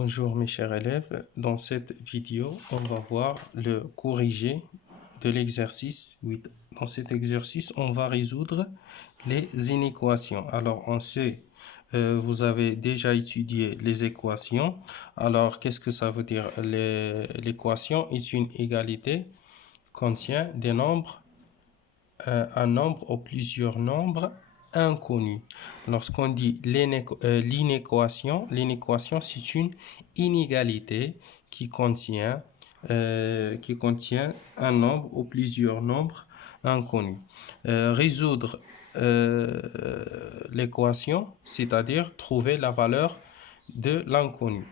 Bonjour mes chers élèves, dans cette vidéo, on va voir le corrigé de l'exercice 8. Dans cet exercice, on va résoudre les inéquations. Alors, on sait, vous avez déjà étudié les équations. Alors, qu'est-ce que ça veut dire? L'équation est une égalité, contient des nombres, un nombre ou plusieurs nombres inconnus. Lorsqu'on dit l'inéquation, c'est une inégalité qui contient un nombre ou plusieurs nombres inconnus. Résoudre l'équation, c'est-à-dire trouver la valeur de l'inconnu.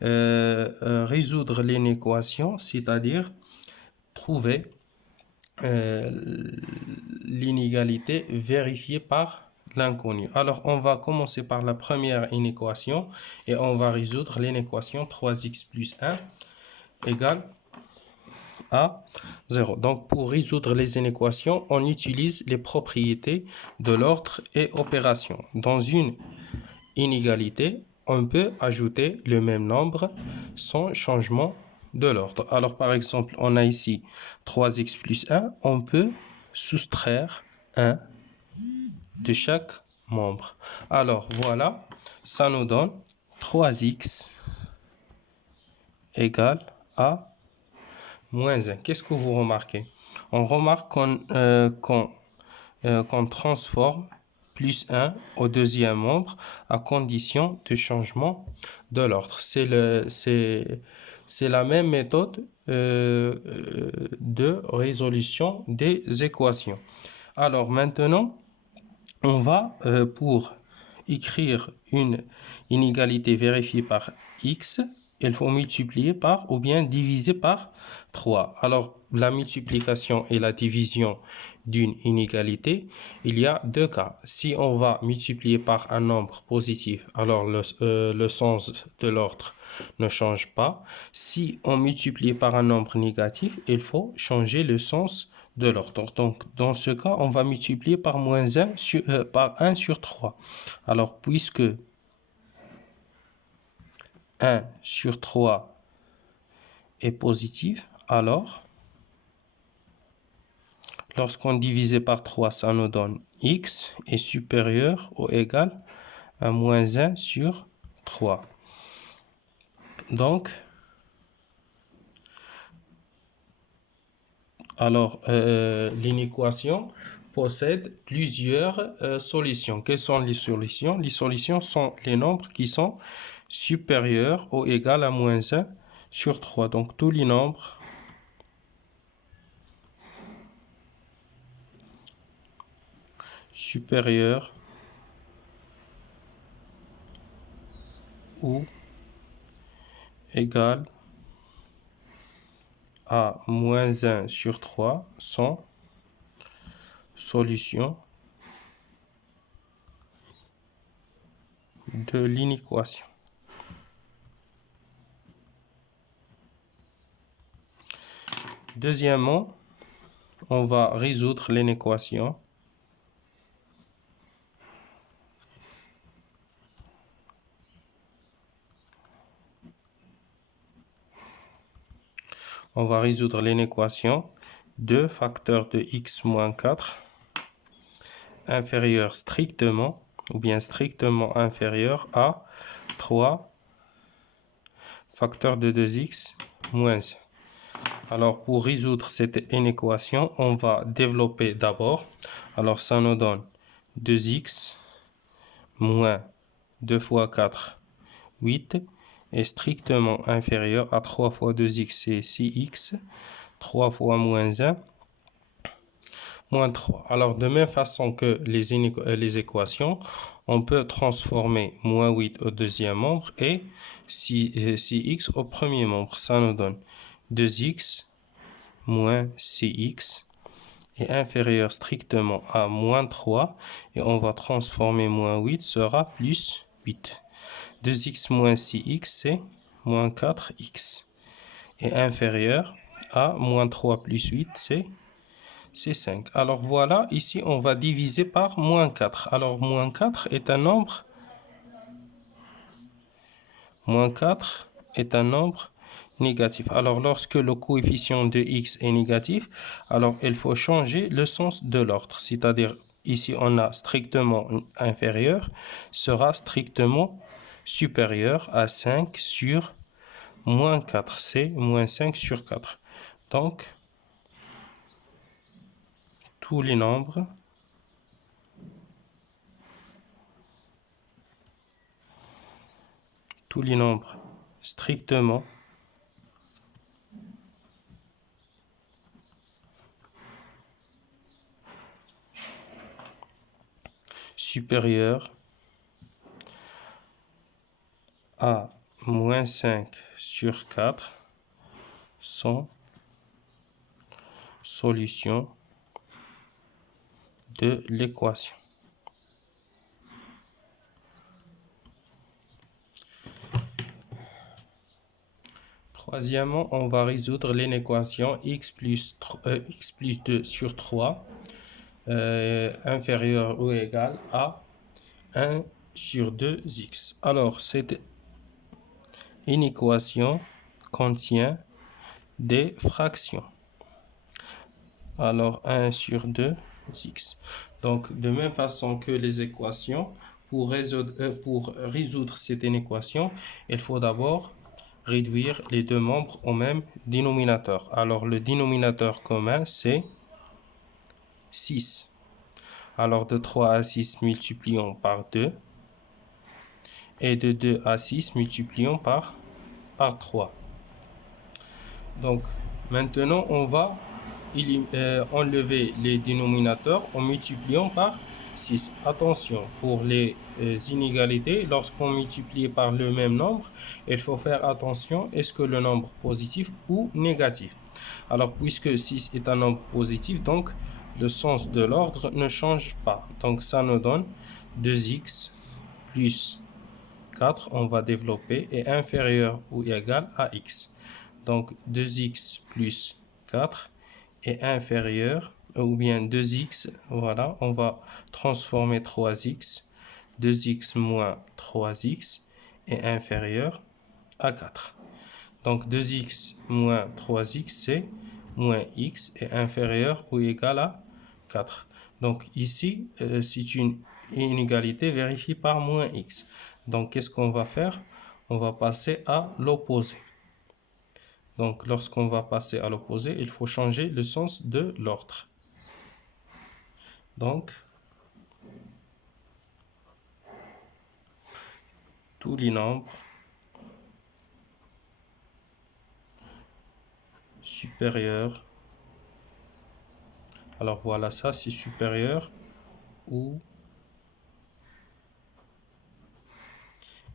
Résoudre l'inéquation, c'est-à-dire trouver l'inégalité vérifiée par l'inconnu. Alors, on va commencer par la première inéquation et on va résoudre l'inéquation 3x plus 1 égale à 0. Donc, pour résoudre les inéquations, on utilise les propriétés de l'ordre et opération. Dans une inégalité, on peut ajouter le même nombre sans changement de l'ordre. Alors, par exemple, on a ici 3x plus 1. On peut soustraire 1 de chaque membre. Alors, voilà, ça nous donne 3x égale à moins 1. Qu'est-ce que vous remarquez? On remarque qu'on transforme plus 1 au deuxième membre à condition de changement de l'ordre. C'est la même méthode de résolution des équations. Alors maintenant, on va, pour écrire une inégalité vérifiée par x, il faut multiplier par ou bien diviser par 3. Alors, la multiplication et la division d'une inégalité, il y a deux cas. Si on va multiplier par un nombre positif, alors le sens de l'ordre ne change pas. Si on multiplie par un nombre négatif, il faut changer le sens de l'ordre. Donc, dans ce cas, on va multiplier par moins 1 par 1 sur 3. Alors, puisque 1 sur 3 est positif, alors, lorsqu'on divise par 3, ça nous donne x est supérieur ou égal à moins 1 sur 3. Donc, alors, l'inéquation possède plusieurs solutions. Quelles sont les solutions? Les solutions sont les nombres qui sont supérieurs ou égal à moins 1 sur 3. Donc, tous les nombres supérieurs ou égal à moins 1 sur 3 sont solutions de l'inéquation. Deuxièmement, on va résoudre l'inéquation l'inéquation 2 facteurs de x moins 4 inférieur strictement ou bien strictement inférieur à 3 facteurs de 2x moins 1. Alors, pour résoudre cette inéquation, on va développer d'abord. Alors, ça nous donne 2x moins 2 fois 4, 8 est strictement inférieur à 3 fois 2x, c'est 6x. 3 fois moins 1, moins 3. Alors, de même façon que les équations, on peut transformer moins 8 au deuxième membre et 6x au premier membre. Ça nous donne 2x moins 6x est inférieur strictement à moins 3. Et on va transformer moins 8 sera plus 8. 2x moins 6x, c'est moins 4x. Est inférieur à moins 3 plus 8, c'est 5. Alors voilà, ici on va diviser par moins 4. Alors moins 4 est un nombre Moins 4 est un nombre négatif. Alors, lorsque le coefficient de x est négatif, alors il faut changer le sens de l'ordre. C'est-à-dire, ici, on a strictement inférieur, sera strictement supérieur à 5 sur moins 4. C'est moins 5 sur 4. Donc, tous les nombres strictement supérieurs à moins 5 sur 4 sont solution de l'équation. Troisièmement, on va résoudre l'inéquation x plus 2 sur 3 inférieur ou égal à 1 sur 2x. Alors, cette inéquation contient des fractions. Alors, 1 sur 2x. Donc, de même façon que les équations, pour résoudre cette inéquation, il faut d'abord réduire les deux membres au même dénominateur. Alors, le dénominateur commun, c'est 6. Alors, de 3 à 6, multiplions par 2. Et de 2 à 6, multiplions par 3. Donc, maintenant, on va enlever les dénominateurs en multipliant par 6. Attention, pour les inégalités, lorsqu'on multiplie par le même nombre, il faut faire attention, est-ce que le nombre positif ou négatif? Alors, puisque 6 est un nombre positif, donc le sens de l'ordre ne change pas. Donc, ça nous donne 2x plus 4, on va développer, est inférieur ou égal à x. Donc, 2x plus 4 est inférieur, ou bien 2x, voilà, on va transformer 3x, 2x moins 3x est inférieur à 4. Donc 2x moins 3x, c'est moins x est inférieur ou égal à 4. Donc ici, c'est une inégalité vérifiée par moins x. Donc qu'est-ce qu'on va faire? On va passer à l'opposé. Donc, lorsqu'on va passer à l'opposé, il faut changer le sens de l'ordre. Donc, tous les nombres supérieurs, alors voilà, ça c'est supérieur ou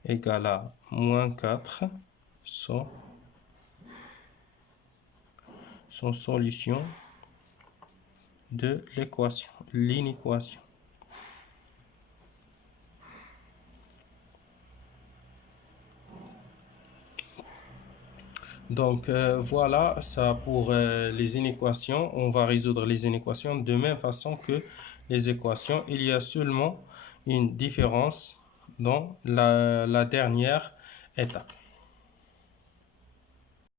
égal à moins 4 sont solution de l'inéquation. Donc voilà ça pour les inéquations. On va résoudre les inéquations de même façon que les équations. Il y a seulement une différence dans la dernière étape.